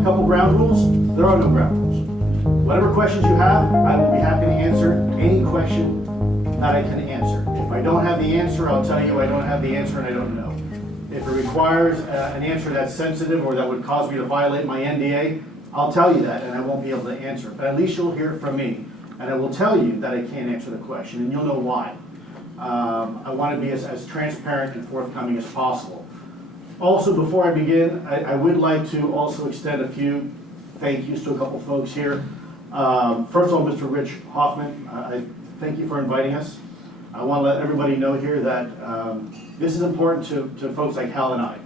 a couple ground rules. There are no ground rules. Whatever questions you have, I will be happy to answer any question that I can answer. If I don't have the answer, I'll tell you I don't have the answer and I don't know. If it requires an answer that's sensitive or that would cause me to violate my NDA, I'll tell you that and I won't be able to answer it. But at least you'll hear it from me. And I will tell you that I can't answer the question and you'll know why. I want to be as transparent and forthcoming as possible. Also, before I begin, I would like to also extend a few thank yous to a couple folks here. First of all, Mr. Rich Hoffman, I thank you for inviting us. I want to let everybody know here that this is important to folks like Hal and I.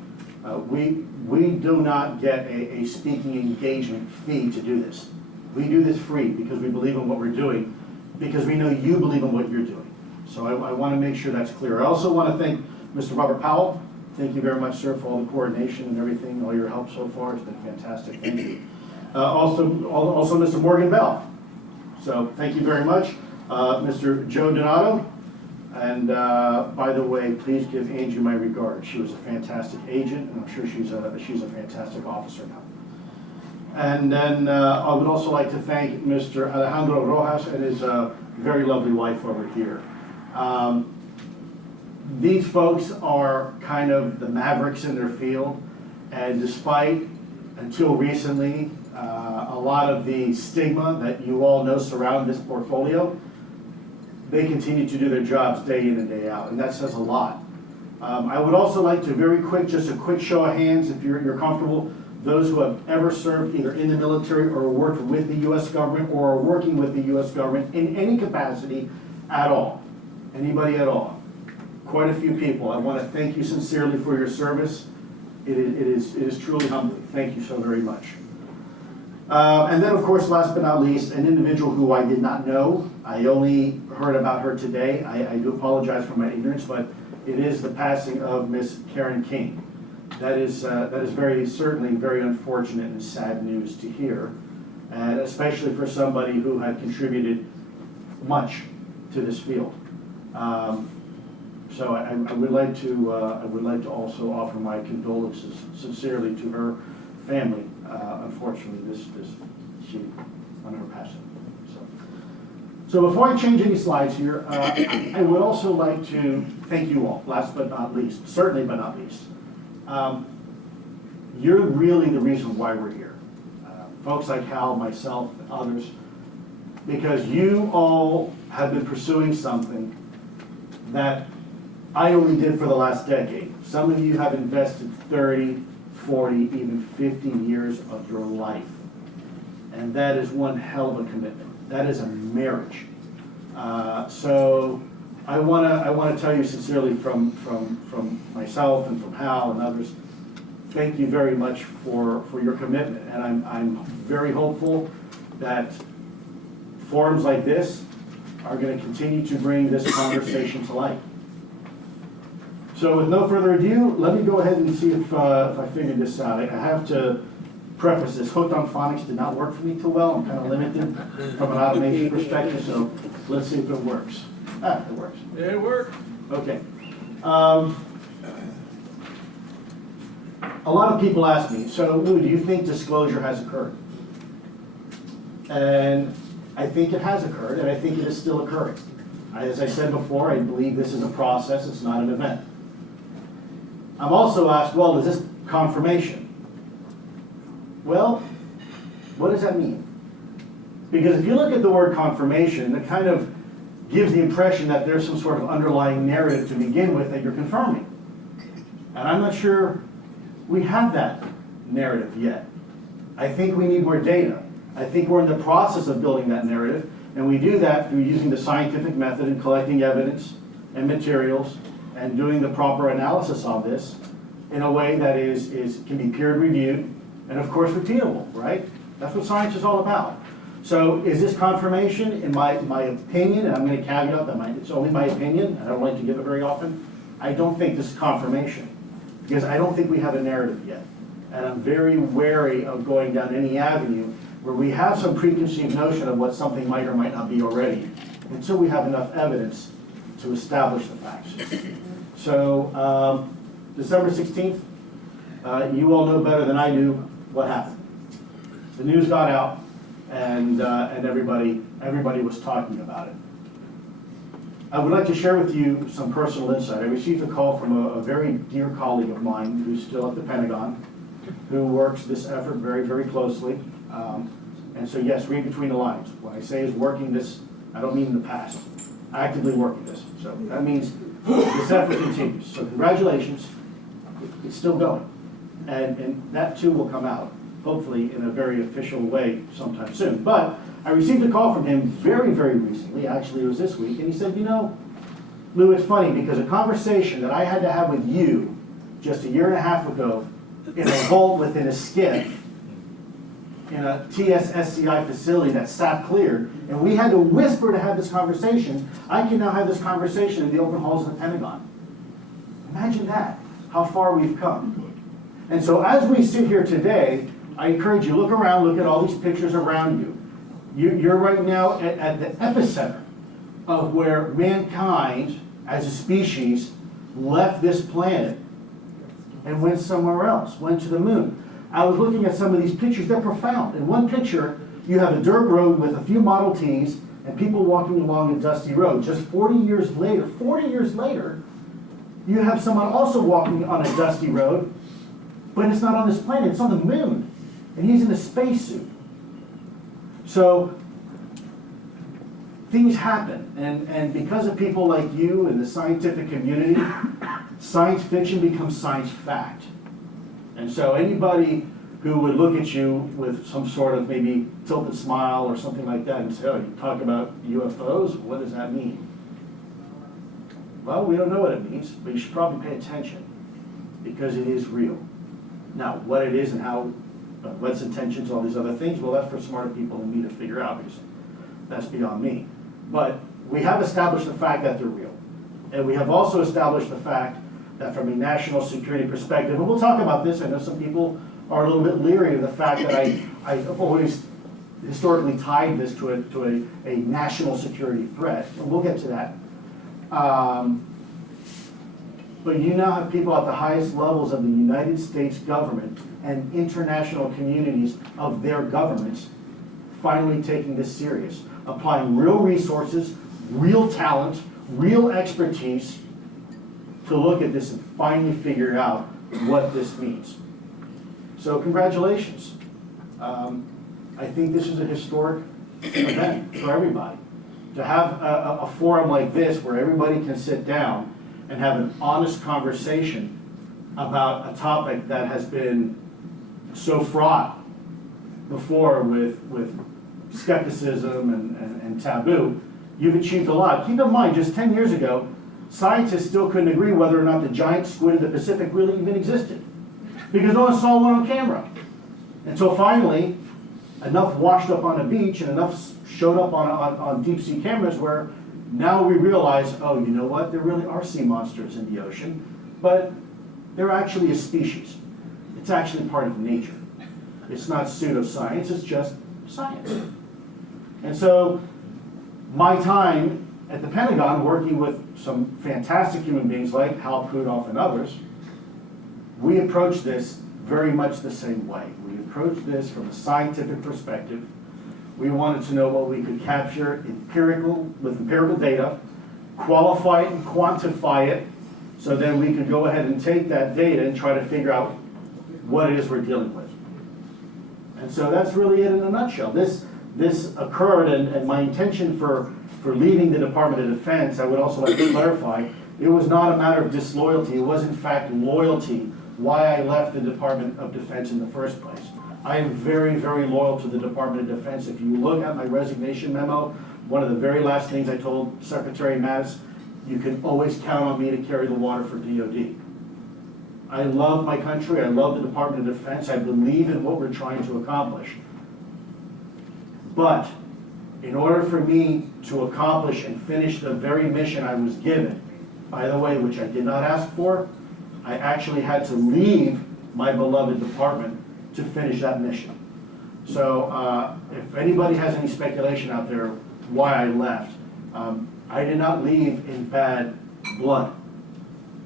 We do not get a speaking engagement fee to do this. We do this free because we believe in what we're doing, because we know you believe in what you're doing. So I want to make sure that's clear. I also want to thank Mr. Robert Powell. Thank you very much, sir, for all the coordination and everything, all your help so far. It's been fantastic. Thank you. Also Mr. Morgan Bell. So thank you very much. Mr. Joe Donato. And by the way, please give Angie my regards. She was a fantastic agent, and I'm sure she's a fantastic officer now. And then I would also like to thank Mr. Alejandro Rojas and his very lovely wife over here. These folks are kind of the mavericks in their field, and despite, until recently, a lot of the stigma that you all know surround this portfolio, they continue to do their jobs day in and day out, and that says a lot. I would also like to just a quick show of hands, if you're comfortable, those who have ever served either in the military or worked with the U.S. government or are working with the U.S. government in any capacity at all. Anybody at all. Quite a few people. I want to thank you sincerely for your service. It is truly humbling. Thank you so very much. And then, of course, last but not least, an individual who I did not know. I only heard about her today. I do apologize for my ignorance, but it is the passing of Miss Karen King. That is certainly very unfortunate and sad news to hear, and especially for somebody who had contributed much to this field. So I would like to also offer my condolences sincerely to her family. Unfortunately, she on her passing. So before I change any slides here, I would also like to thank you all. Last but not least, certainly but not least, you're really the reason why we're here. Folks like Hal, myself, and others, because you all have been pursuing something that I only did for the last decade. Some of you have invested 30, 40, even 50 years of your life. And that is one hell of a commitment. That is a marriage. So I want to tell you sincerely from myself and from Hal and others, thank you very much for your commitment. And I'm very hopeful that forums like this are going to continue to bring this conversation to light. So with no further ado, let me go ahead and see if I figured this out. I have to preface this. Hooked on Phonics did not work for me too well. I'm kind of limited from an automation perspective, so let's see if it works. It works. Yeah, it worked. Okay. A lot of people ask me, so Lou, do you think disclosure has occurred? And I think it has occurred, and I think it is still occurring. As I said before, I believe this is a process, it's not an event. I'm also asked, well, is this confirmation? Well, what does that mean? Because if you look at the word confirmation, it kind of gives the impression that there's some sort of underlying narrative to begin with that you're confirming. And I'm not sure we have that narrative yet. I think we need more data. I think we're in the process of building that narrative, and we do that through using the scientific method and collecting evidence and materials and doing the proper analysis of this in a way that can be peer reviewed and of course repeatable, right? That's what science is all about. So is this confirmation? In my opinion, and I'm going to caveat that it's only my opinion, I don't like to give it very often, I don't think this is confirmation because I don't think we have a narrative yet. And I'm very wary of going down any avenue where we have some preconceived notion of what something might or might not be already until we have enough evidence to establish the facts. So December 16th, you all know better than I do what happened. the news got out, and everybody was talking about it. I would like to share with you some personal insight. I received a call from a very dear colleague of mine who's still at the Pentagon, who works this effort very, very closely. And so yes, read between the lines. When I say is working this, I don't mean in the past. Actively working this. So that means this effort continues. So congratulations, it's still going. And that too will come out, hopefully in a very official way sometime soon. But I received a call from him very, very recently, actually it was this week, and he said, you know, Lou, it's funny because a conversation that I had to have with you just a year and a half ago in a vault within a skiff in a TSSCI facility that SAP cleared, and we had to whisper to have this conversation, I can now have this conversation in the open halls of the Pentagon. Imagine that, how far we've come. And so as we sit here today, I encourage you, look around, look at all these pictures around you. You're right now at the epicenter of where mankind, as a species, left this planet and went somewhere else, went to the moon. I was looking at some of these pictures, they're profound. In one picture, you have a dirt road with a few Model Ts and people walking along a dusty road. Just 40 years later, you have someone also walking on a dusty road, but it's not on this planet, it's on the moon. And he's in a spacesuit. So things happen, and because of people like you in the scientific community, science fiction becomes science fact. And so anybody who would look at you with some sort of maybe tilted smile or something like that and say, oh, you talk about UFOs, what does that mean? Well, we don't know what it means, but you should probably pay attention because it is real. Now, what it is and how, what's intentions, all these other things, well, that's for smarter people than me to figure out, because that's beyond me. But we have established the fact that they're real. And we have also established the fact that from a national security perspective, and we'll talk about this, I know some people are a little bit leery of the fact that I've always historically tied this to a national security threat, and we'll get to that. But you now have people at the highest levels of the United States government and international communities of their governments finally taking this serious, applying real resources, real talent, real expertise to look at this and finally figure out what this means. So congratulations. I think this is a historic event for everybody. To have a forum like this where everybody can sit down and have an honest conversation about a topic that has been so fraught before with skepticism and taboo, you've achieved a lot. Keep in mind, just 10 years ago, scientists still couldn't agree whether or not the giant squid in the Pacific really even existed, because no one saw one on camera. Until finally, enough washed up on a beach and enough showed up on deep sea cameras where now we realize, oh, you know what? There really are sea monsters in the ocean, but they're actually a species. It's actually part of nature. It's not pseudoscience, it's just science. And so my time at the Pentagon, working with some fantastic human beings like Hal Puthoff and others, we approach this very much the same way. We approach this from a scientific perspective. We wanted to know what we could capture with empirical data, qualify it and quantify it, so then we could go ahead and take that data and try to figure out what it is we're dealing with. And so that's really it in a nutshell. This occurred, and my intention for leaving the Department of Defense, I would also like to clarify, it was not a matter of disloyalty. It was in fact loyalty why I left the Department of Defense in the first place. I am very, very loyal to the Department of Defense. If you look at my resignation memo, one of the very last things I told Secretary Mattis, you can always count on me to carry the water for DOD. I love my country. I love the Department of Defense. I believe in what we're trying to accomplish. But in order for me to accomplish and finish the very mission I was given, by the way, which I did not ask for, I actually had to leave my beloved department to finish that mission. So if anybody has any speculation out there why I left, I did not leave in bad blood.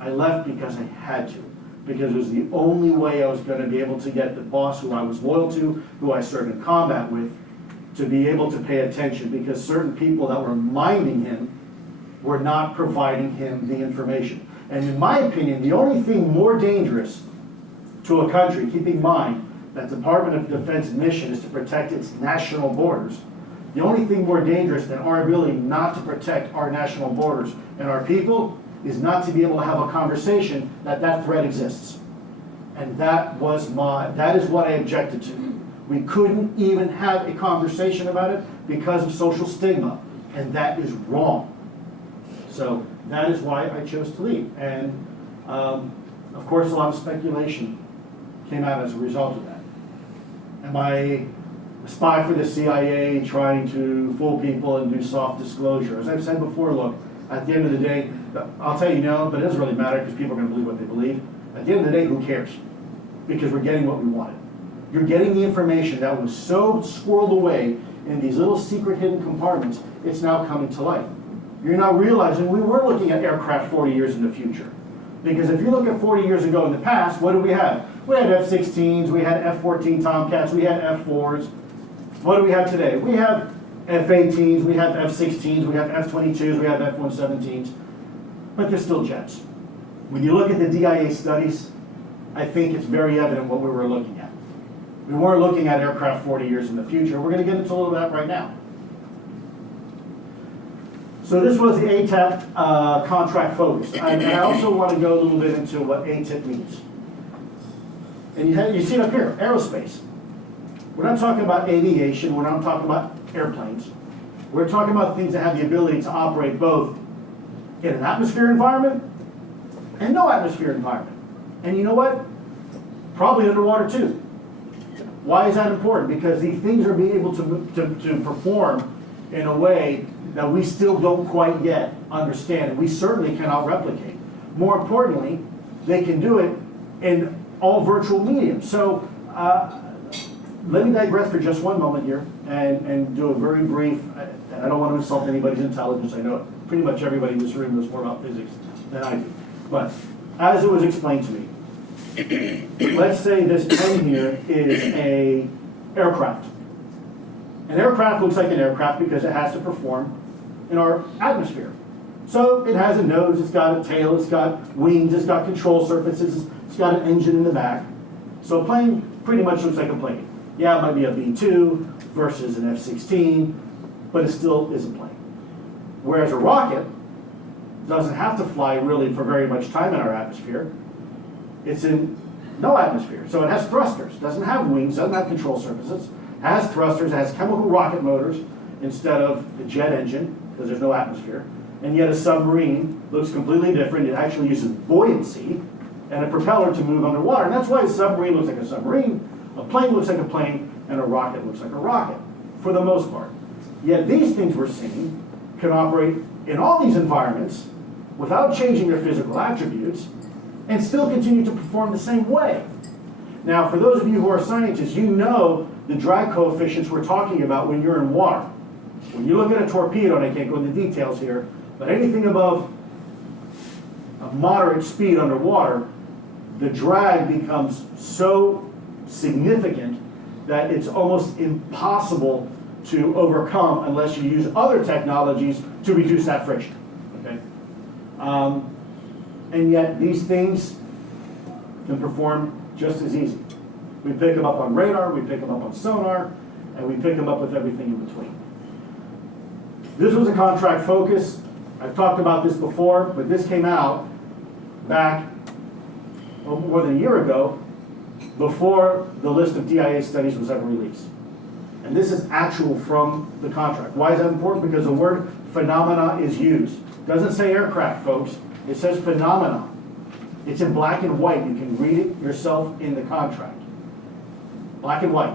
I left because I had to, because it was the only way I was going to be able to get the boss who I was loyal to, who I served in combat with, to be able to pay attention, because certain people that were minding him were not providing him the information. And in my opinion, the only thing more dangerous to a country, keep in mind that the Department of Defense mission is to protect its national borders, the only thing more dangerous than our ability not to protect our national borders and our people is not to be able to have a conversation that that threat exists. And that is what I objected to. We couldn't even have a conversation about it because of social stigma, and that is wrong. So that is why I chose to leave. And of course, a lot of speculation came out as a result of that. Am I a spy for the CIA trying to fool people and do soft disclosure? As I've said before, look, at the end of the day, I'll tell you no, but it doesn't really matter because people are going to believe what they believe. At the end of the day, who cares? Because we're getting what we wanted. You're getting the information that was so squirreled away in these little secret hidden compartments, it's now coming to light. You're now realizing we were looking at aircraft 40 years in the future. Because if you look at 40 years ago in the past, what did we have? We had F-16s, we had F-14 Tomcats, we had F-4s. What do we have today? We have F-18s, we have F-16s, we have F-22s, we have F-117s, but they're still jets. When you look at the DIA studies, I think it's very evident what we were looking at. We weren't looking at aircraft 40 years in the future. We're going to get into a little of that right now. So this was the ATAP contract focus. I also want to go a little bit into what ATIP means. And you see it up here, aerospace. We're not talking about aviation, we're not talking about airplanes. We're talking about things that have the ability to operate both in an atmosphere environment and no atmosphere environment. And you know what? Probably underwater too. Why is that important? Because these things are being able to perform in a way that we still don't quite yet understand, and we certainly cannot replicate. More importantly, they can do it in all virtual mediums. So let me digress for just one moment here and do a very brief, and I don't want to insult anybody's intelligence. I know pretty much everybody in this room knows more about physics than I do. But as it was explained to me, let's say this pen here is an aircraft. An aircraft looks like an aircraft because it has to perform in our atmosphere. So it has a nose, it's got a tail, it's got wings, it's got control surfaces, it's got an engine in the back. So a plane pretty much looks like a plane. Yeah, it might be a B-2 versus an F-16, but it still is a plane. Whereas a rocket doesn't have to fly really for very much time in our atmosphere. It's in no atmosphere. So it has thrusters, doesn't have wings, doesn't have control surfaces, has thrusters, has chemical rocket motors instead of the jet engine, because there's no atmosphere. And yet a submarine looks completely different. It actually uses buoyancy and a propeller to move underwater. And that's why a submarine looks like a submarine, a plane looks like a plane, and a rocket looks like a rocket, for the most part. Yet these things we're seeing can operate in all these environments without changing their physical attributes and still continue to perform the same way. Now, for those of you who are scientists, you know the drag coefficients we're talking about when you're in water. When you look at a torpedo, and I can't go into details here, but anything above a moderate speed underwater, the drag becomes so significant that it's almost impossible to overcome unless you use other technologies to reduce that friction. Okay? And yet these things can perform just as easy. We pick them up on radar, we pick them up on sonar, and we pick them up with everything in between. This was a contract focus. I've talked about this before, but this came out back more than a year ago, before the list of DIA studies was ever released. And this is actual from the contract. Why is that important? Because the word phenomena is used. It doesn't say aircraft, folks. It says phenomena. It's in black and white. You can read it yourself in the contract. Black and white.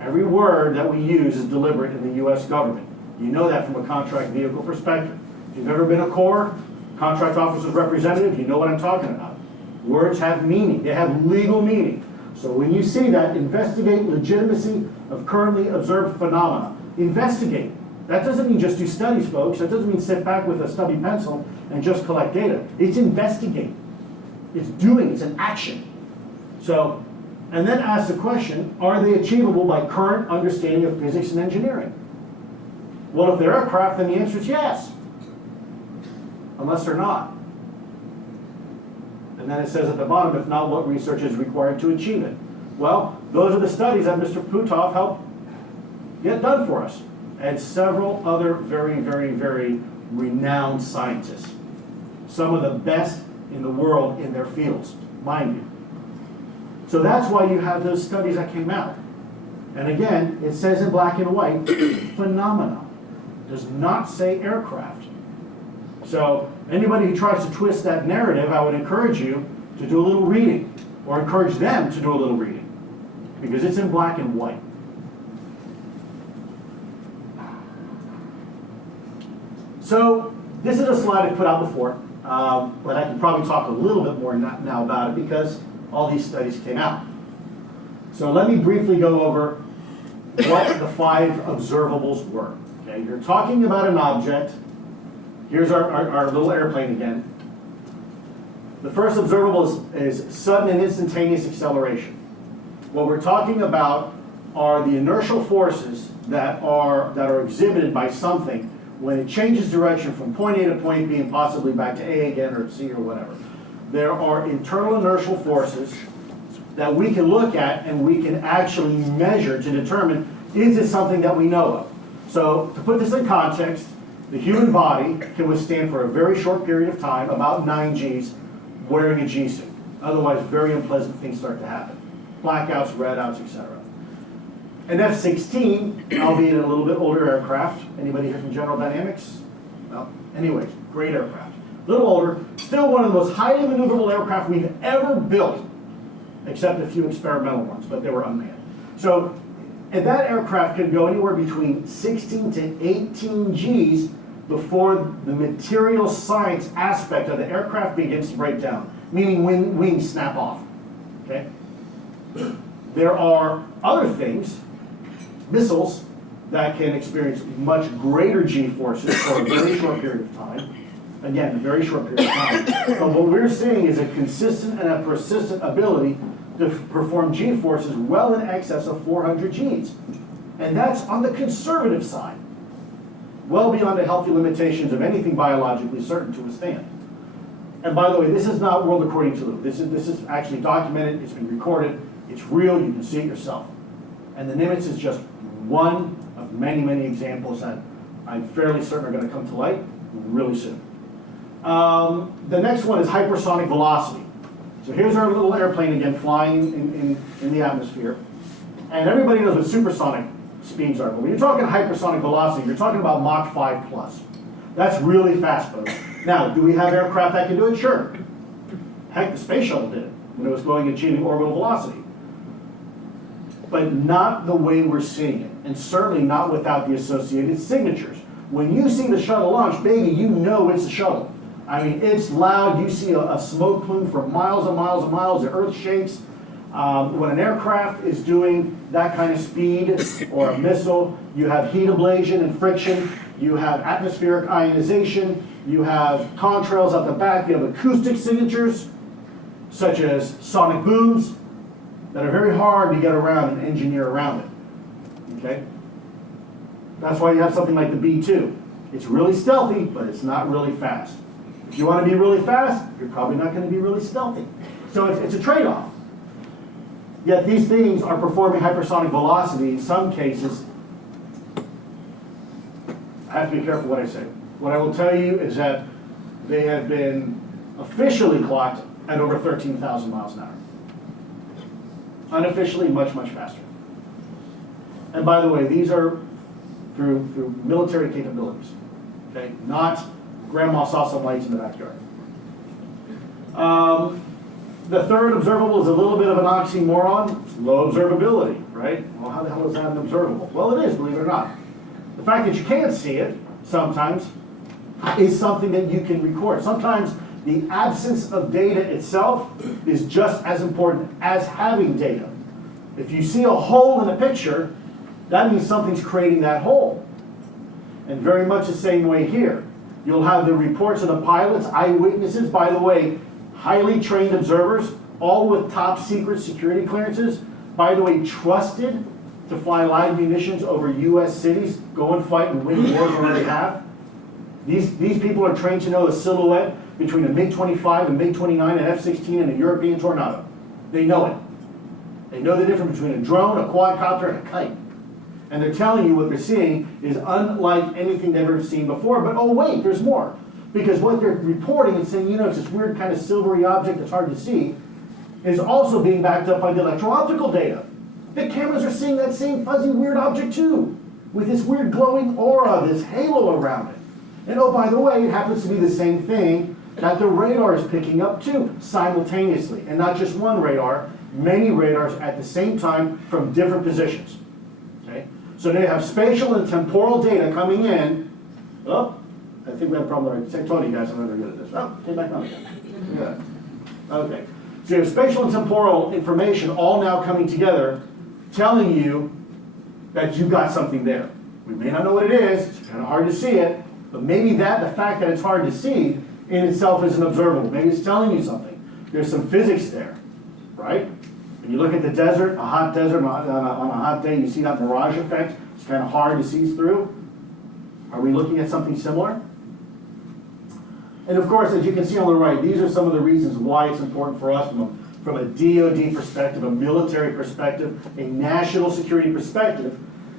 Every word that we use is deliberate in the U.S. government. You know that from a contract vehicle perspective. If you've ever been a Corps, contract officer's representative, you know what I'm talking about. Words have meaning. They have legal meaning. So when you see that, investigate legitimacy of currently observed phenomena. Investigate. That doesn't mean just do studies, folks. That doesn't mean sit back with a stubby pencil and just collect data. It's investigate. It's doing, it's an action. So, and then ask the question, are they achievable by current understanding of physics and engineering? Well, if they're aircraft, then the answer is yes. Unless they're not. And then it says at the bottom, if not, what research is required to achieve it? Well, those are the studies that Mr. Puthoff helped get done for us. And several other very, very, very renowned scientists. Some of the best in the world in their fields, mind you. So that's why you have those studies that came out. And again, it says in black and white, phenomena. Does not say aircraft. So anybody who tries to twist that narrative, I would encourage you to do a little reading, or encourage them to do a little reading, because it's in black and white. So this is a slide I put out before, but I can probably talk a little bit more now about it because all these studies came out. So let me briefly go over what the 5 observables were. Okay, you're talking about an object. Here's our little airplane again. The first observable is sudden and instantaneous acceleration. What we're talking about are the inertial forces that are exhibited by something when it changes direction from point A to point B and possibly back to A again or C or whatever. There are internal inertial forces that we can look at and we can actually measure to determine, is it something that we know of? So to put this in context, the human body can withstand for a very short period of time, about 9 Gs, wearing a G suit. Otherwise, very unpleasant things start to happen. Blackouts, redouts, etc. An F-16, albeit a little bit older aircraft. Anybody here from General Dynamics? Well, anyways, great aircraft. A little older, still one of the most highly maneuverable aircraft we've ever built, except a few experimental ones, but they were unmanned. So, and that aircraft can go anywhere between 16 to 18 Gs before the material science aspect of the aircraft begins to break down, meaning wings snap off. Okay? There are other things, missiles, that can experience much greater G-forces for a very short period of time. Again, a very short period of time. But what we're seeing is a consistent and a persistent ability to perform G-forces well in excess of 400 Gs. And that's on the conservative side, well beyond the healthy limitations of anything biologically certain to withstand. And by the way, this is not world according to Lou. This is actually documented, it's been recorded, it's real, you can see it yourself. And the Nimitz is just one of many, many examples that I'm fairly certain are going to come to light really soon. The next one is hypersonic velocity. So here's our little airplane again flying in the atmosphere. And everybody knows what supersonic speeds are. But when you're talking hypersonic velocity, you're talking about Mach 5 plus. That's really fast, folks. Now, do we have aircraft that can do it? Sure. Heck, the space shuttle did it when it was going achieving orbital velocity. But not the way we're seeing it, and certainly not without the associated signatures. When you see the shuttle launch, baby, you know it's a shuttle. I mean, it's loud. You see a smoke plume for miles and miles and miles. The earth shakes. When an aircraft is doing that kind of speed, or a missile, you have heat ablation and friction. You have atmospheric ionization. You have contrails at the back. You have acoustic signatures, such as sonic booms, that are very hard to get around and engineer around it. Okay? That's why you have something like the B-2. It's really stealthy, but it's not really fast. If you want to be really fast, you're probably not going to be really stealthy. So it's a trade-off. Yet these things are performing hypersonic velocity in some cases. I have to be careful what I say. What I will tell you is that they have been officially clocked at over 13,000 miles an hour. Unofficially, much, much faster. And by the way, these are through military capabilities, okay? Not grandma saw some lights in the backyard. The third observable is a little bit of an oxymoron. It's low observability, right? Well, how the hell is that an observable? Well, it is, believe it or not. The fact that you can't see it sometimes is something that you can record. Sometimes the absence of data itself is just as important as having data. If you see a hole in a picture, that means something's creating that hole. And very much the same way here. You'll have the reports of the pilots, eyewitnesses. By the way, highly trained observers, all with top secret security clearances, by the way, trusted to fly live munitions over US cities, go and fight and win wars on their behalf. These people are trained to know the silhouette between a MiG-25, a MiG-29, an F-16, and a European Tornado. They know it. They know the difference between a drone, a quadcopter, and a kite. And they're telling you what they're seeing is unlike anything they've ever seen before, but oh wait, there's more. Because what they're reporting and saying, you know, it's this weird kind of silvery object that's hard to see, is also being backed up by the electro-optical data. The cameras are seeing that same fuzzy weird object too, with this weird glowing aura, this halo around it. And oh, by the way, it happens to be the same thing that the radar is picking up too, simultaneously. And not just one radar, many radars at the same time from different positions. Okay? So they have spatial and temporal data coming in. Oh, I think we have a problem there. I told you guys I'm not very good at this. Oh, came back on again. Good. Okay. So you have spatial and temporal information all now coming together, telling you that you've got something there. We may not know what it is, it's kind of hard to see it, but maybe the fact that it's hard to see in itself is an observable. Maybe it's telling you something. There's some physics there, right? When you look at the desert, a hot desert, on a hot day, you see that mirage effect. It's kind of hard to see through. Are we looking at something similar? And of course, as you can see on the right, these are some of the reasons why it's important for us from a DoD perspective, a military perspective, a national security perspective,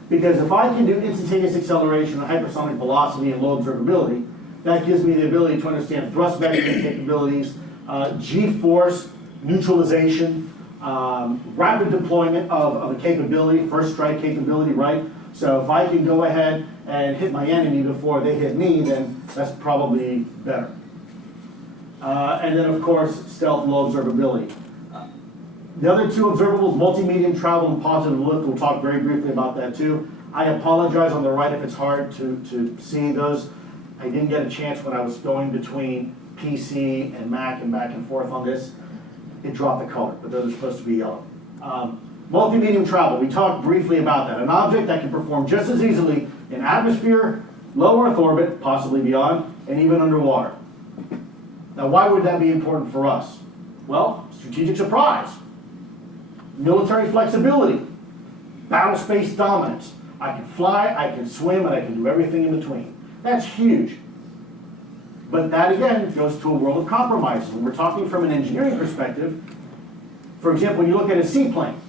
because if I can do instantaneous acceleration and hypersonic velocity and low observability, that gives me the ability to understand thrust vectoring capabilities, G-force neutralization, rapid deployment of a capability, first strike capability, right? So if I can go ahead and hit my enemy before they hit me, then that's probably better. And then, of course, stealth, low observability. The other two observables, multi-medium travel and positive lift, we'll talk very briefly about that too. I apologize on the right if it's hard to see those. I didn't get a chance when I was going between PC and Mac and back and forth on this. It dropped the color, but those are supposed to be yellow. Multi-medium travel, we talked briefly about that. An object that can perform just as easily in atmosphere, low Earth orbit, possibly beyond, and even underwater. Now, why would that be important for us? Well, strategic surprise, military flexibility, battle space dominance. I can fly, I can swim, and I can do everything in between. That's huge. But that, again, goes to a world of compromises. When we're talking from an engineering perspective, for example, when you look at a seaplane,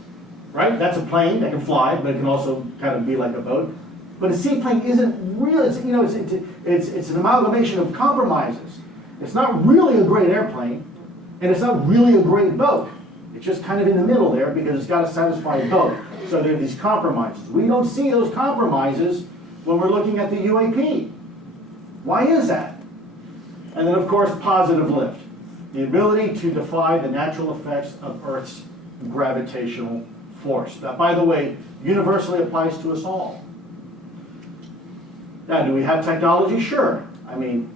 right? That's a plane that can fly, but it can also kind of be like a boat. But a seaplane isn't real. It's an amalgamation of compromises. It's not really a great airplane, and it's not really a great boat. It's just kind of in the middle there because it's got to satisfy both. So there are these compromises. We don't see those compromises when we're looking at the UAP. Why is that? And then, of course, positive lift. The ability to defy the natural effects of Earth's gravitational force. That, by the way, universally applies to us all. Now, do we have technology? Sure. I mean,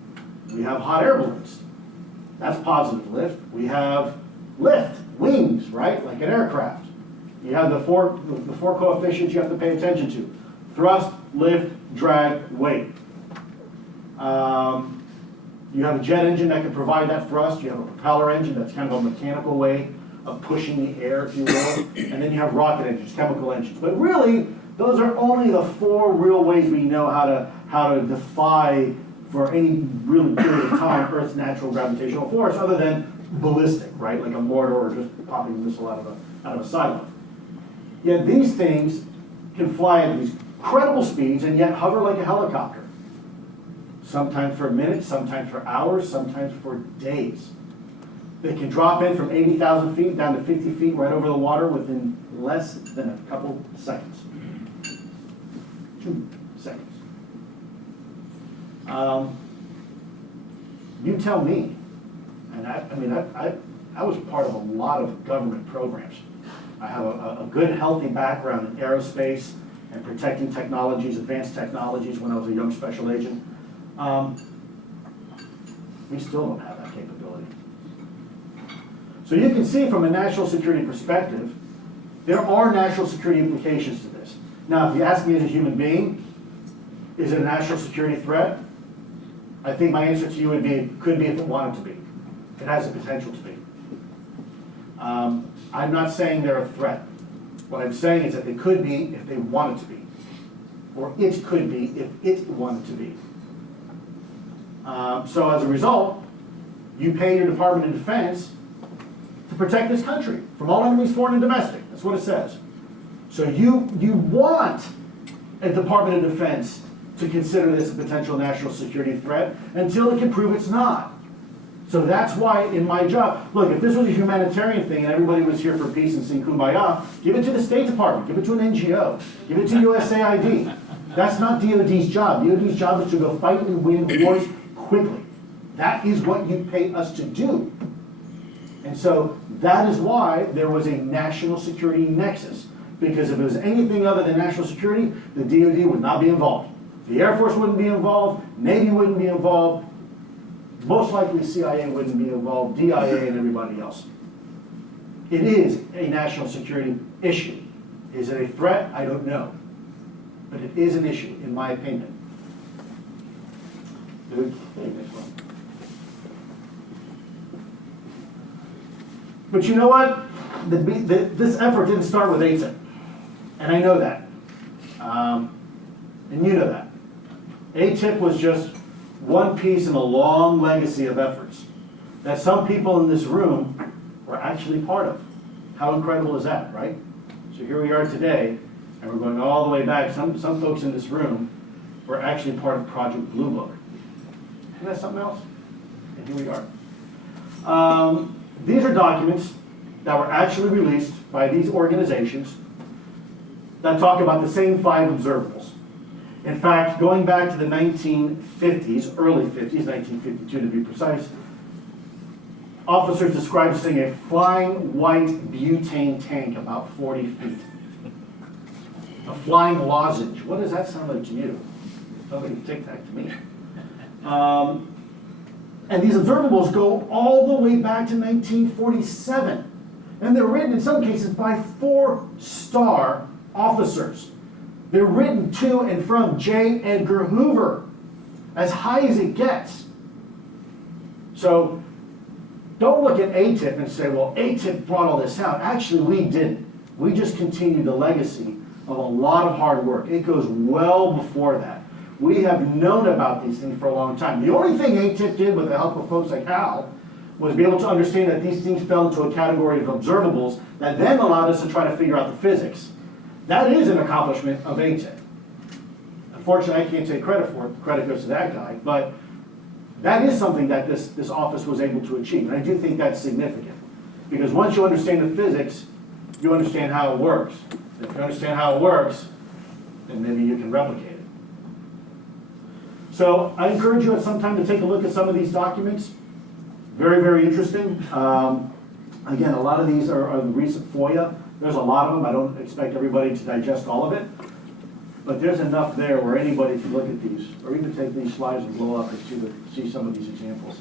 we have hot air balloons. That's positive lift. We have lift, wings, right? Like an aircraft. You have the four coefficients you have to pay attention to. Thrust, lift, drag, weight. You have a jet engine that can provide that thrust. You have a propeller engine that's kind of a mechanical way of pushing the air, if you will. And then you have rocket engines, chemical engines. But really, those are only the four real ways we know how to defy for any real period of time Earth's natural gravitational force, other than ballistic, right? Like a mortar or just popping a missile out of a silo. Yet these things can fly at these incredible speeds and yet hover like a helicopter. Sometimes for minutes, sometimes for hours, sometimes for days. They can drop in from 80,000 feet down to 50 feet right over the water within less than a couple seconds. 2 seconds. You tell me. And I was part of a lot of government programs. I have a good, healthy background in aerospace and protecting technologies, advanced technologies when I was a young special agent. We still don't have that capability. So you can see from a national security perspective, there are national security implications to this. Now, if you ask me as a human being, is it a national security threat? I think my answer to you would be, it could be if it wanted to be. It has the potential to be. I'm not saying they're a threat. What I'm saying is that they could be if they wanted to be. Or it could be if it wanted to be. So as a result, you pay your Department of Defense to protect this country from all enemies, foreign and domestic. That's what it says. So you want a Department of Defense to consider this a potential national security threat until it can prove it's not. So that's why in my job, look, if this was a humanitarian thing and everybody was here for peace and sing kumbaya, give it to the State Department, give it to an NGO, give it to USAID. That's not DOD's job. DOD's job is to go fight and win wars quickly. That is what you pay us to do. And so that is why there was a national security nexus. Because if it was anything other than national security, the DOD would not be involved. The Air Force wouldn't be involved, Navy wouldn't be involved, most likely CIA wouldn't be involved, DIA and everybody else. It is a national security issue. Is it a threat? I don't know. But it is an issue, in my opinion. Okay, next one. But you know what? This effort didn't start with AATIP. And I know that. And you know that. AATIP was just one piece in a long legacy of efforts that some people in this room were actually part of. How incredible is that, right? So here we are today, and we're going all the way back. Some folks in this room were actually part of Project Blue Book. Isn't that something else? And here we are. These are documents that were actually released by these organizations that talk about the same 5 observables. In fact, going back to the 1950s, early 50s, 1952 to be precise, officers described seeing a flying white butane tank about 40 feet. A flying lozenge. What does that sound like to you? Somebody Tic Tac to me. And these observables go all the way back to 1947. And they're written in some cases by 4-star officers. They're written to and from J. Edgar Hoover, as high as it gets. So don't look at AATIP and say, well, AATIP brought all this out. Actually, we didn't. We just continued the legacy of a lot of hard work. It goes well before that. We have known about these things for a long time. The only thing AATIP did with the help of folks like Hal was be able to understand that these things fell into a category of observables that then allowed us to try to figure out the physics. That is an accomplishment of AATIP. Unfortunately, I can't take credit for it. Credit goes to that guy. But that is something that this office was able to achieve. And I do think that's significant. Because once you understand the physics, you understand how it works. If you understand how it works, then maybe you can replicate it. So I encourage you at some time to take a look at some of these documents. Very, very interesting. Again, a lot of these are the recent FOIA. There's a lot of them. I don't expect everybody to digest all of it. But there's enough there where anybody can look at these, or even take these slides and blow up and see some of these examples.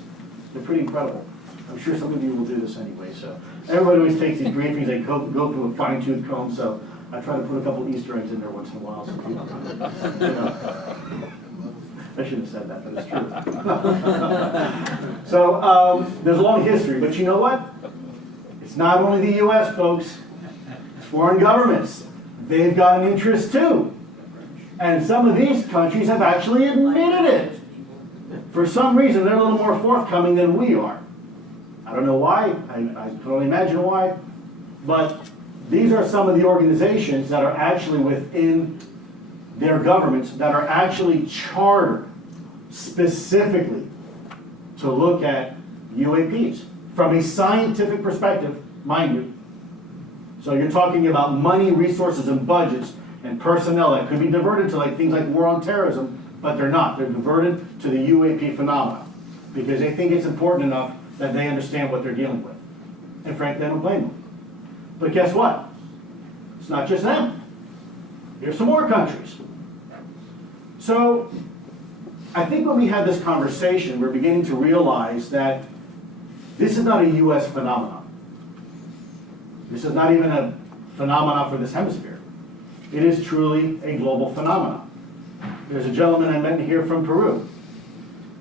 They're pretty incredible. I'm sure some of you will do this anyway. So everybody always takes these briefings, they go through a fine-tooth comb. So I try to put a couple Easter eggs in there once in a while. So people, I shouldn't have said that, but it's true. So there's a long history, but you know what? It's not only the U.S., folks. Foreign governments, they've got an interest too. And some of these countries have actually admitted it. For some reason, they're a little more forthcoming than we are. I don't know why. I can only imagine why. But these are some of the organizations that are actually within their governments that are actually chartered specifically to look at UAPs from a scientific perspective, mind you. So you're talking about money, resources, and budgets and personnel that could be diverted to things like war on terrorism, but they're not. They're diverted to the UAP phenomena because they think it's important enough that they understand what they're dealing with. And frankly, I don't blame them. But guess what? It's not just them. Here's some more countries. So I think when we have this conversation, we're beginning to realize that this is not a U.S. phenomenon. This is not even a phenomenon for this hemisphere. It is truly a global phenomenon. There's a gentleman I met here from Peru.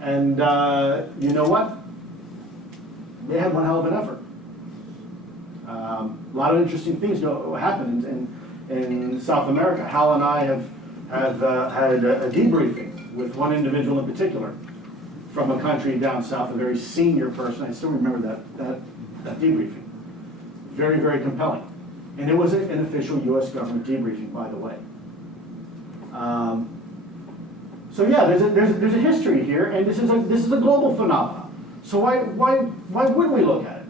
And you know what? they had one hell of an effort. A lot of interesting things happen in South America. Hal and I have had a debriefing with one individual in particular from a country down south, a very senior person. I still remember that debriefing. Very, very compelling. And it was an official U.S. government debriefing, by the way. So yeah, there's a history here, and this is a global phenomenon. So why wouldn't we look at it?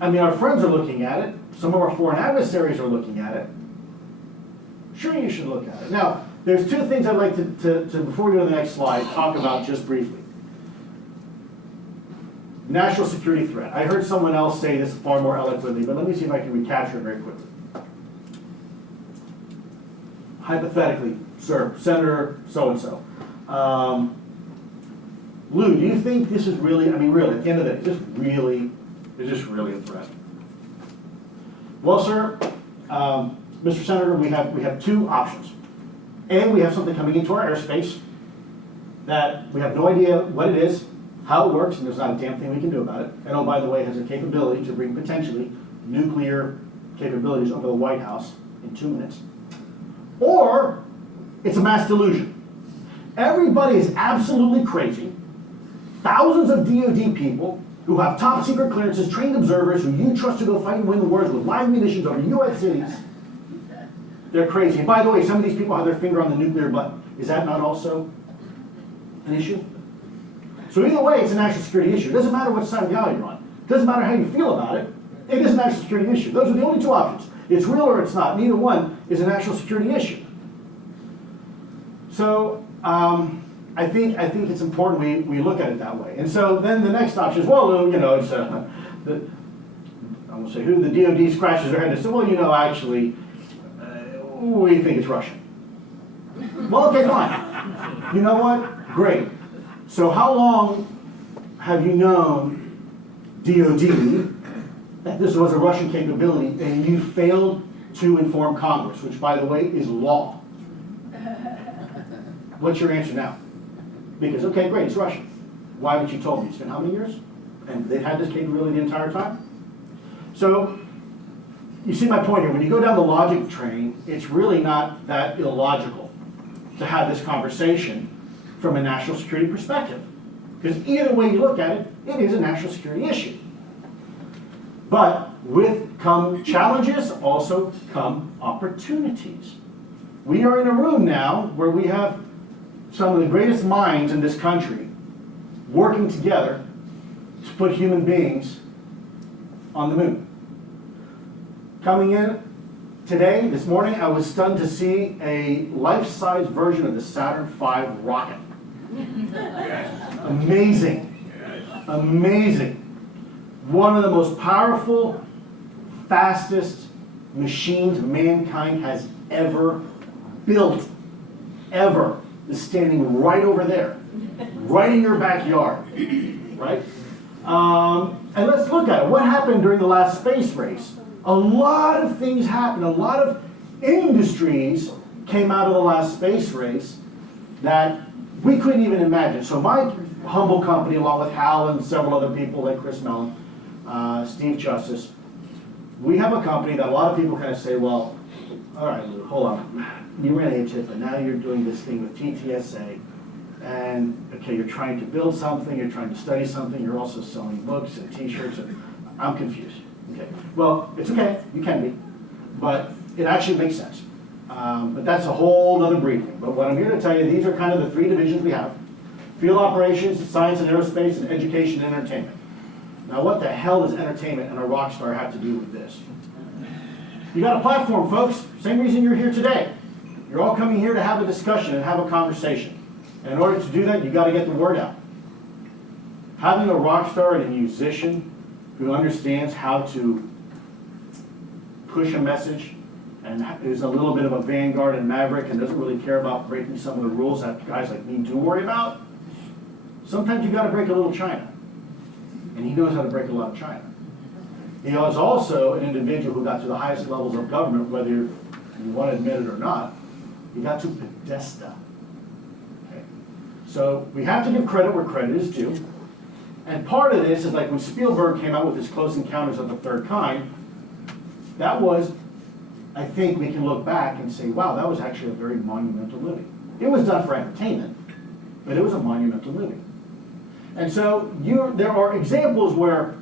I mean, our friends are looking at it. Some of our foreign adversaries are looking at it. Sure, you should look at it. Now, there's two things I'd like to before we go to the next slide, talk about just briefly. National security threat. I heard someone else say this far more eloquently, but let me see if I can recapture it very quickly. Hypothetically, sir, Senator so-and-so. Lou, do you think this is really, I mean, really, at the end of the day, is this really a threat? Well, sir, Mr. Senator, we have two options. A, we have something coming into our airspace that we have no idea what it is, how it works, and there's not a damn thing we can do about it. And oh, by the way, it has a capability to bring potentially nuclear capabilities over the White House in 2 minutes. Or it's a mass delusion. Everybody is absolutely crazy. Thousands of DoD people who have top secret clearances, trained observers who you trust to go fight and win the wars with live munitions over U.S. cities. They're crazy. And by the way, some of these people have their finger on the nuclear button. Is that not also an issue? So either way, it's a national security issue. It doesn't matter what side of the aisle you're on. It doesn't matter how you feel about it. It is a national security issue. Those are the only two options. It's real or it's not. Neither one is a national security issue. So I think it's important we look at it that way. And so then the next option is, well, Lou, you know, it's I won't say who, the DoD scratches their head and says, well, you know, actually, we think it's Russian. Well, okay, fine. You know what? Great. So how long have you known DoD that this was a Russian capability and you failed to inform Congress, which, by the way, is law? What's your answer now? Because, okay, great, it's Russian. Why haven't you told me? It's been how many years? And they've had this capability the entire time? So, you see my point here. When you go down the logic train, it's really not that illogical to have this conversation from a national security perspective. Because either way you look at it, it is a national security issue. But with come challenges, also come opportunities. We are in a room now where we have some of the greatest minds in this country working together to put human beings on the moon. Coming in today, this morning, I was stunned to see a life-size version of the Saturn V rocket. Amazing. Amazing. One of the most powerful, fastest machines mankind has ever built. Ever. Is standing right over there. Right in your backyard. Right? And let's look at it. What happened during the last space race? A lot of things happened. A lot of industries came out of the last space race that we couldn't even imagine. So my humble company, along with Hal and several other people like Chris Mellon, Steve Justice, we have a company that a lot of people kind of say, well, all right, Lou, hold on. You ran AATIP, but now you're doing this thing with TTSA, and okay, you're trying to build something, you're trying to study something, you're also selling books and t-shirts, and I'm confused. Okay, well, it's okay, you can be, but it actually makes sense. But that's a whole other briefing. But what I'm here to tell you, these are kind of the three divisions we have. Field operations, science and aerospace, and education and entertainment. Now what the hell does entertainment and a rock star have to do with this? You got a platform, folks. Same reason you're here today. You're all coming here to have a discussion and have a conversation. And in order to do that, you got to get the word out. Having a rock star and a musician who understands how to push a message and is a little bit of a vanguard and maverick and doesn't really care about breaking some of the rules that guys like me do worry about, sometimes you got to break a little China. And he knows how to break a lot of China. He was also an individual who got to the highest levels of government, whether you want to admit it or not. He got to Podesta. Okay. So we have to give credit where credit is due. And part of this is like when Spielberg came out with his Close Encounters of the Third Kind, that was, I think we can look back and say, wow, that was actually a very monumental movie. It was done for entertainment, but it was a monumental movie. And so there are examples where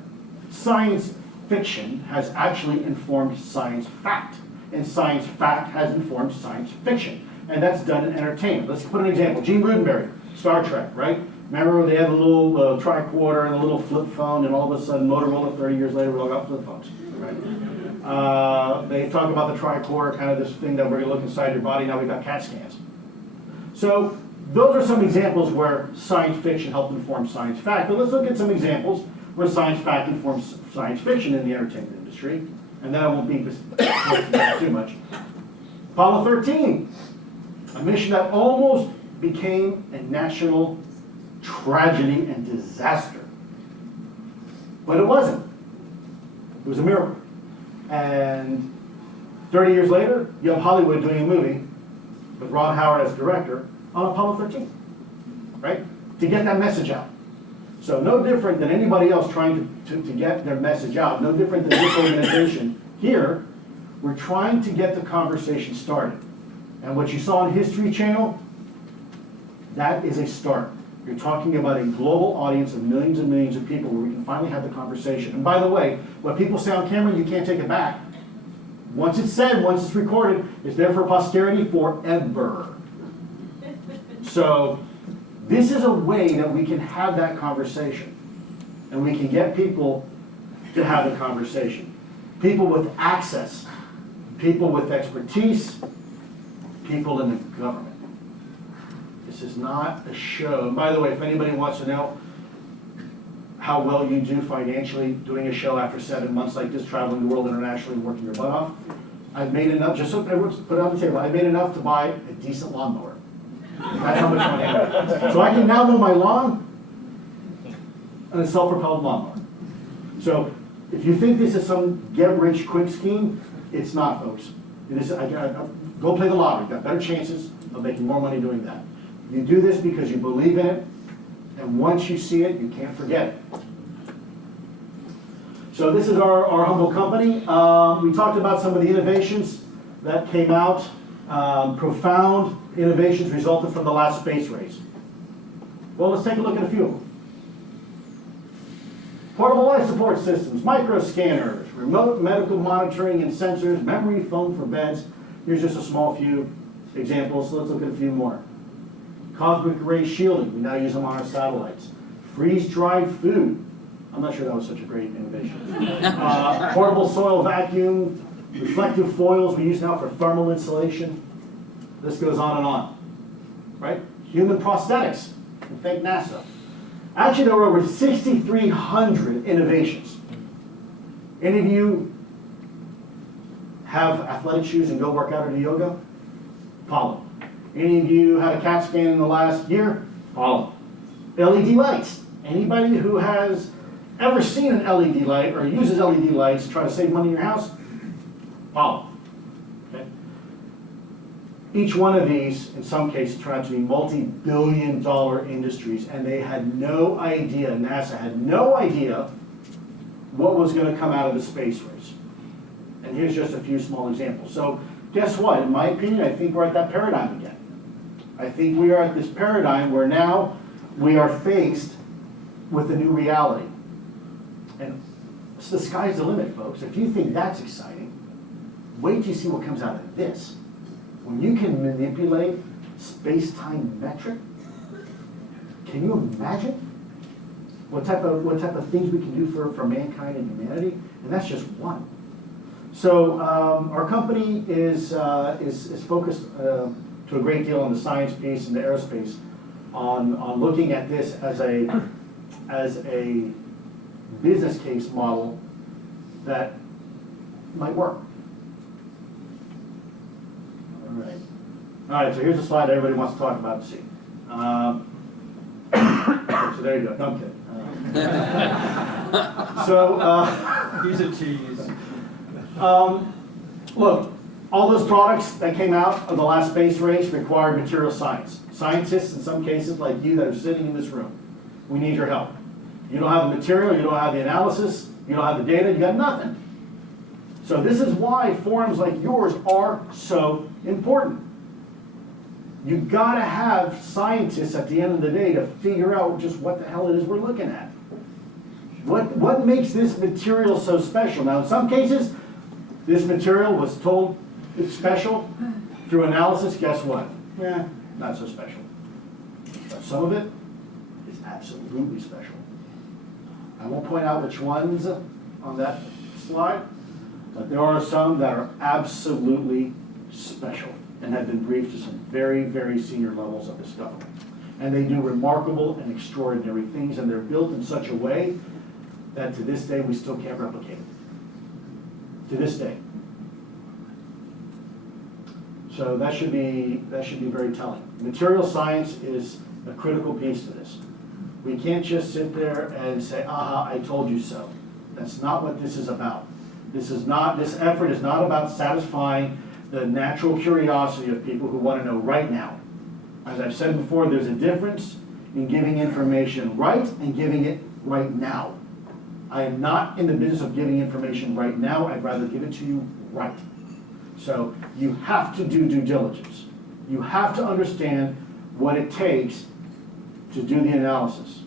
science fiction has actually informed science fact, and science fact has informed science fiction, and that's done in entertainment. Let's put an example. Gene Roddenberry, Star Trek, right? Remember they had a little tricorder and a little flip phone, and all of a sudden Motorola 30 years later we all got flip phones, right? They talk about the tricorder, kind of this thing that we're going to look inside your body. Now we've got CAT scans. So those are some examples where science fiction helped inform science fact. But let's look at some examples where science fact informs science fiction in the entertainment industry. And then I won't beat this too much. Apollo 13, a mission that almost became a national tragedy and disaster. But it wasn't. It was a miracle. And 30 years later, you have Hollywood doing a movie with Ron Howard as director on Apollo 13, right? To get that message out. So no different than anybody else trying to get their message out, no different than this organization. Here, we're trying to get the conversation started. And what you saw on History Channel, that is a start. You're talking about a global audience of millions and millions of people where we can finally have the conversation. And by the way, what people say on camera, you can't take it back. Once it's said, once it's recorded, it's there for posterity forever. So this is a way that we can have that conversation. And we can get people to have the conversation. People with access, people with expertise, people in the government. This is not a show. And by the way, if anybody wants to know how well you do financially doing a show after 7 months like this, traveling the world internationally, working your butt off, I've made enough, just so everyone's put it on the table, I've made enough to buy a decent lawnmower. That's how much money I have. So I can now mow my lawn on a self-propelled lawnmower. So if you think this is some get-rich-quick scheme, it's not, folks. It is, go play the lottery. You've got better chances of making more money doing that. You do this because you believe in it, and once you see it, you can't forget it. So this is our humble company. We talked about some of the innovations that came out. Profound innovations resulted from the last space race. Well, let's take a look at a few of them. Portable life support systems, micro scanners, remote medical monitoring and sensors, memory foam for beds. Here's just a small few examples. So let's look at a few more. Cosmic ray shielding, we now use them on our satellites. Freeze-dried food. I'm not sure that was such a great innovation. Portable soil vacuum, reflective foils we use now for thermal insulation. This goes on and on, right? Human prosthetics, thank NASA. Actually, there were over 6,300 innovations. Any of you have athletic shoes and go work out or do yoga? Follow. Any of you had a CAT scan in the last year? Follow. LED lights. Anybody who has ever seen an LED light or uses LED lights to try to save money in your house? Follow. Okay. Each one of these, in some cases, turned out to be multi-billion-dollar industries, and they had no idea, NASA had no idea what was going to come out of the space race. And here's just a few small examples. So guess what? In my opinion, I think we're at that paradigm again. I think we are at this paradigm where now we are faced with a new reality. And so the sky's the limit, folks. If you think that's exciting, wait till you see what comes out of this. When you can manipulate space-time metric, can you imagine what type of things we can do for mankind and humanity? And that's just one. So our company is focused to a great deal on the science piece and the aerospace, on looking at this as a business case model that might work. All right, so here's a slide everybody wants to talk about and see. So there you go. No, I'm kidding. Here's a tease. Look, all those products that came out of the last space race required material science. Scientists, in some cases, like you that are sitting in this room, we need your help. You don't have the material, you don't have the analysis, you don't have the data, you got nothing. So this is why forums like yours are so important. You gotta have scientists at the end of the day to figure out just what the hell it is we're looking at. What makes this material so special? Now, in some cases, this material was told it's special through analysis. Guess what? Not so special. But some of it is absolutely special. I won't point out which ones on that slide, but there are some that are absolutely special and have been briefed to some very, very senior levels of this government. And they do remarkable and extraordinary things, and they're built in such a way that to this day we still can't replicate it. To this day. So that should be very telling. Material science is a critical piece to this. We can't just sit there and say, aha, I told you so. That's not what this is about. This effort is not about satisfying the natural curiosity of people who want to know right now. As I've said before, there's a difference in giving information right and giving it right now. I am not in the business of giving information right now. I'd rather give it to you right. So you have to do due diligence. You have to understand what it takes to do the analysis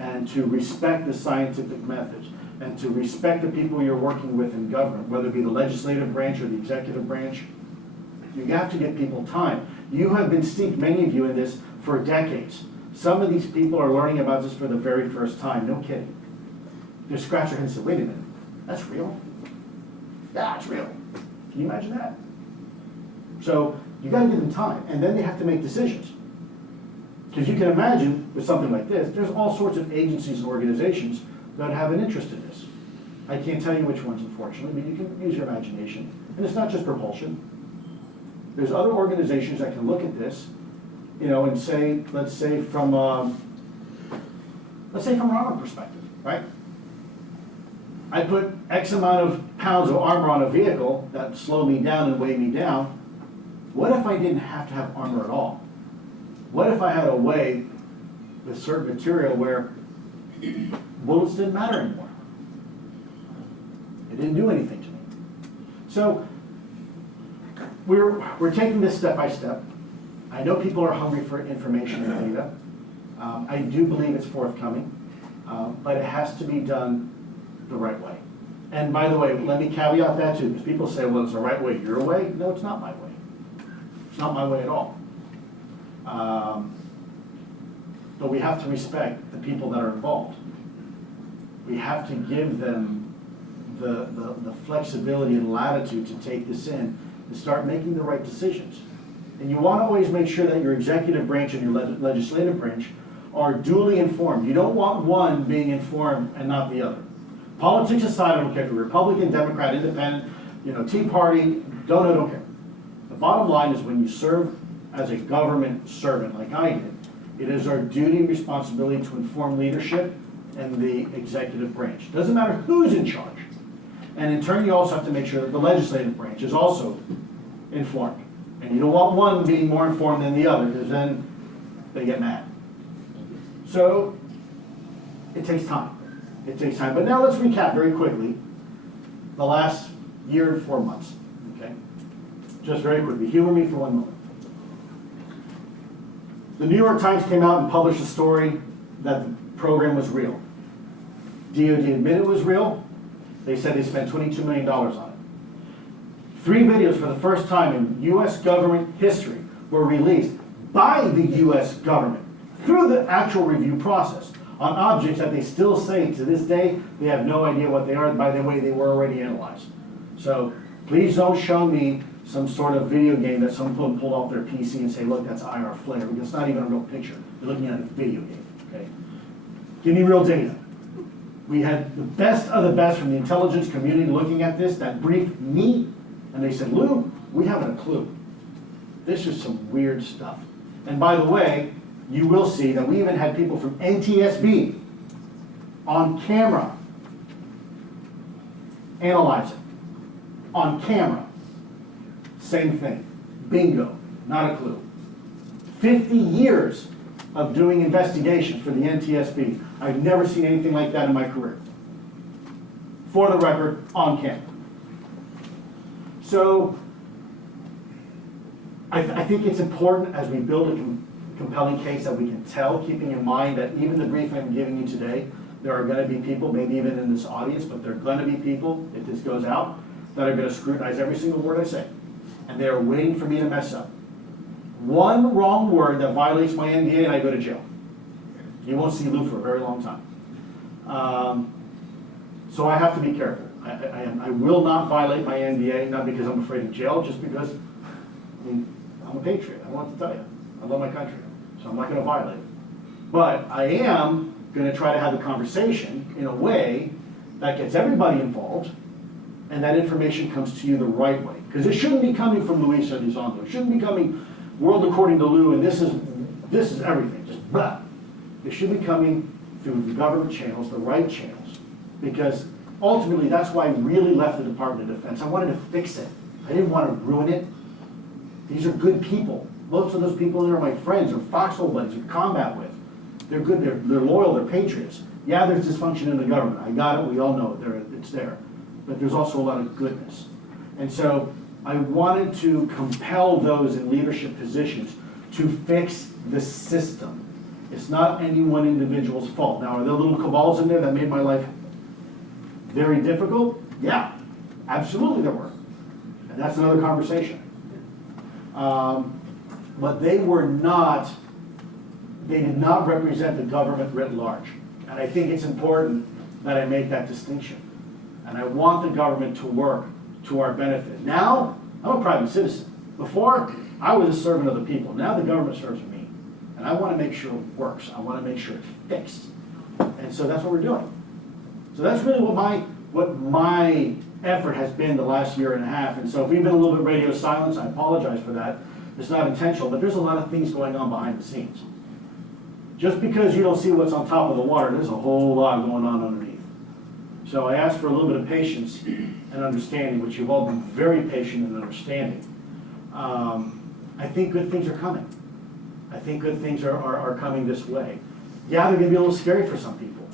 and to respect the scientific methods and to respect the people you're working with in government, whether it be the legislative branch or the executive branch. You have to give people time. You have been steeped, many of you, in this for decades. Some of these people are learning about this for the very first time. No kidding. They scratch their head and say, wait a minute, that's real? Yeah, it's real. Can you imagine that? So you got to give them time, and then they have to make decisions. Because you can imagine with something like this, there's all sorts of agencies and organizations that have an interest in this. I can't tell you which ones, unfortunately, but you can use your imagination. And it's not just propulsion. There's other organizations that can look at this, and say, let's say from an armor perspective, right? I put X amount of pounds of armor on a vehicle that slow me down and weigh me down. What if I didn't have to have armor at all? What if I had a way with certain material where bullets didn't matter anymore? It didn't do anything to me. So we're taking this step by step. I know people are hungry for information and data. I do believe it's forthcoming, but it has to be done the right way. And by the way, let me caveat that too, because people say, well, it's the right way, your way. No, it's not my way. It's not my way at all. But we have to respect the people that are involved. We have to give them the flexibility and latitude to take this in and start making the right decisions. And you want to always make sure that your executive branch and your legislative branch are duly informed. You don't want one being informed and not the other. Politics aside, I don't care if you're Republican, Democrat, Independent, Tea Party, don't care. The bottom line is when you serve as a government servant like I did, it is our duty and responsibility to inform leadership and the executive branch. Doesn't matter who's in charge. And in turn, you also have to make sure that the legislative branch is also informed. And you don't want one being more informed than the other, because then they get mad. So it takes time. It takes time. But now let's recap very quickly the last year and 4 months. Okay? Just very quickly. Humor me for one moment. The New York Times came out and published a story that the program was real. DoD admitted it was real. They said they spent $22 million on it. 3 videos for the first time in U.S. government history were released by the U.S. government through the actual review process on objects that they still say to this day they have no idea what they are. By the way, they were already analyzed. So please don't show me some sort of video game that someone pulled off their PC and say, look, that's IR flare. Because it's not even a real picture. You're looking at a video game. Okay? Give me real data. We had the best of the best from the intelligence community looking at this that briefed me, and they said, Lou, we haven't a clue. This is some weird stuff. And by the way, you will see that we even had people from NTSB on camera analyze it. On camera. Same thing. Bingo. Not a clue. 50 years of doing investigations for the NTSB. I've never seen anything like that in my career. For the record, on camera. So, I think it's important as we build a compelling case that we can tell, keeping in mind that even the brief I'm giving you today, there are going to be people, maybe even in this audience, but there are going to be people, if this goes out, that are going to scrutinize every single word I say. And they're waiting for me to mess up. One wrong word that violates my NDA and I go to jail. You won't see Lou for a very long time. So I have to be careful. I will not violate my NDA, not because I'm afraid of jail, just because I'm a patriot. I want to tell you. I love my country. So I'm not going to violate it. But I am going to try to have a conversation in a way that gets everybody involved and that information comes to you the right way. Because it shouldn't be coming from Luis or Elizondo. It shouldn't be coming world according to Lou and this is everything. Just blah. It should be coming through the government channels, the right channels. Because ultimately that's why I really left the Department of Defense. I wanted to fix it. I didn't want to ruin it. These are good people. Most of those people that are my friends or foxhole buddies or combat with. They're good, they're loyal, they're patriots. Yeah, there's dysfunction in the government. I got it, we all know it, it's there. But there's also a lot of goodness. And so I wanted to compel those in leadership positions to fix the system. It's not any one individual's fault. Now, are there little cabals in there that made my life very difficult? Yeah, absolutely there were. And that's another conversation. But they did not represent the government writ large. And I think it's important that I make that distinction. And I want the government to work to our benefit. Now, I'm a private citizen. Before, I was a servant of the people. Now the government serves me. And I want to make sure it works. I want to make sure it's fixed. And so that's what we're doing. So that's really what my effort has been the last year and a half. And so if we've been a little bit radio silence, I apologize for that. It's not intentional, but there's a lot of things going on behind the scenes. Just because you don't see what's on top of the water, there's a whole lot going on underneath. So I ask for a little bit of patience and understanding, which you've all been very patient and understanding. I think good things are coming. I think good things are coming this way. Yeah, they're going to be a little scary for some people.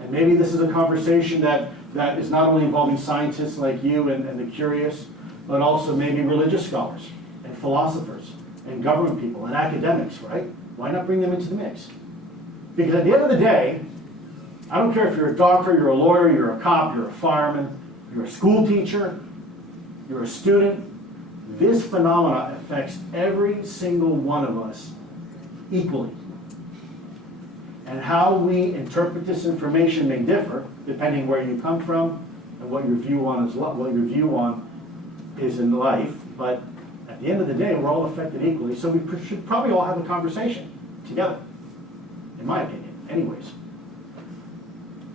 And maybe this is a conversation that is not only involving scientists like you and the curious, but also maybe religious scholars and philosophers and government people and academics, right? Why not bring them into the mix? Because at the end of the day, I don't care if you're a doctor, you're a lawyer, you're a cop, you're a fireman, you're a school teacher, you're a student, this phenomena affects every single one of us equally. And how we interpret this information may differ depending where you come from and what your view on is in life. But at the end of the day, we're all affected equally, so we should probably all have a conversation together, in my opinion, anyways.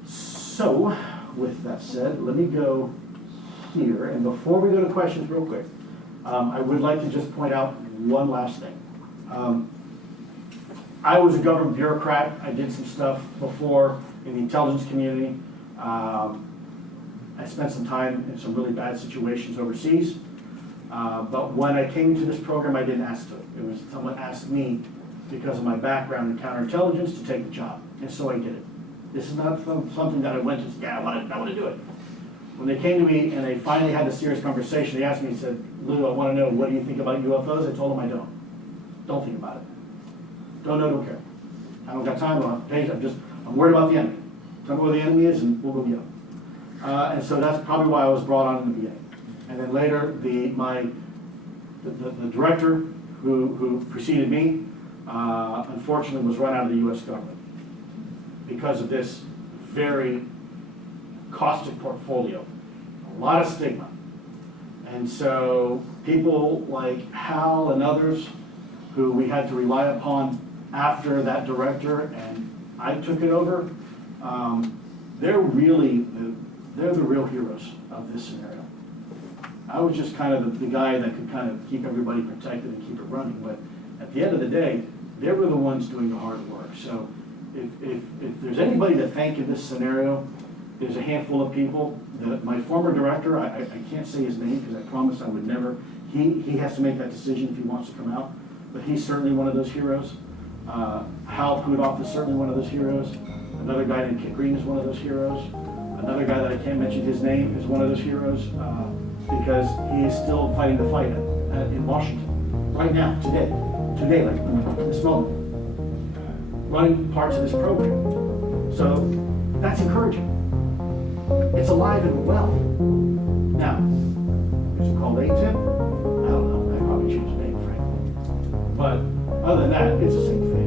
So, with that said, let me go here, and before we go to questions real quick, I would like to just point out one last thing. I was a government bureaucrat. I did some stuff before in the intelligence community. I spent some time in some really bad situations overseas. But when I came to this program, I didn't ask to it. It was someone asked me, because of my background in counterintelligence, to take the job. And so I did it. This is not something that I went to, yeah, I want to do it. When they came to me and they finally had a serious conversation, they asked me, he said, Lou, I want to know, what do you think about UFOs? I told them I don't. Don't think about it. Don't know, don't care. I don't got time, I don't have patience, I'm worried about the enemy. Tell me where the enemy is and we'll go get him. And so that's probably why I was brought on in the VA. And then later, the director who preceded me, unfortunately was run out of the U.S. government because of this very caustic portfolio. A lot of stigma. And so people like Hal and others who we had to rely upon after that director and I took it over, they're the real heroes of this scenario. I was just kind of the guy that could kind of keep everybody protected and keep it running, but at the end of the day, they were the ones doing the hard work. So if there's anybody to thank in this scenario, there's a handful of people. My former director, I can't say his name because I promised I would never. He has to make that decision if he wants to come out, but he's certainly one of those heroes. Hal Pudoff is certainly one of those heroes. Another guy named Kit Green is one of those heroes. Another guy that I can't mention his name is one of those heroes because he is still fighting the fight in Washington right now, today, like this moment, running parts of this program. So that's encouraging. It's alive and well. Now, is it called AATIP? I don't know. I probably changed the name, frankly. But other than that, it's the same thing.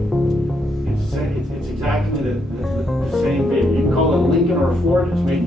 It's exactly the same thing. You can call it a Lincoln or a Ford. It's made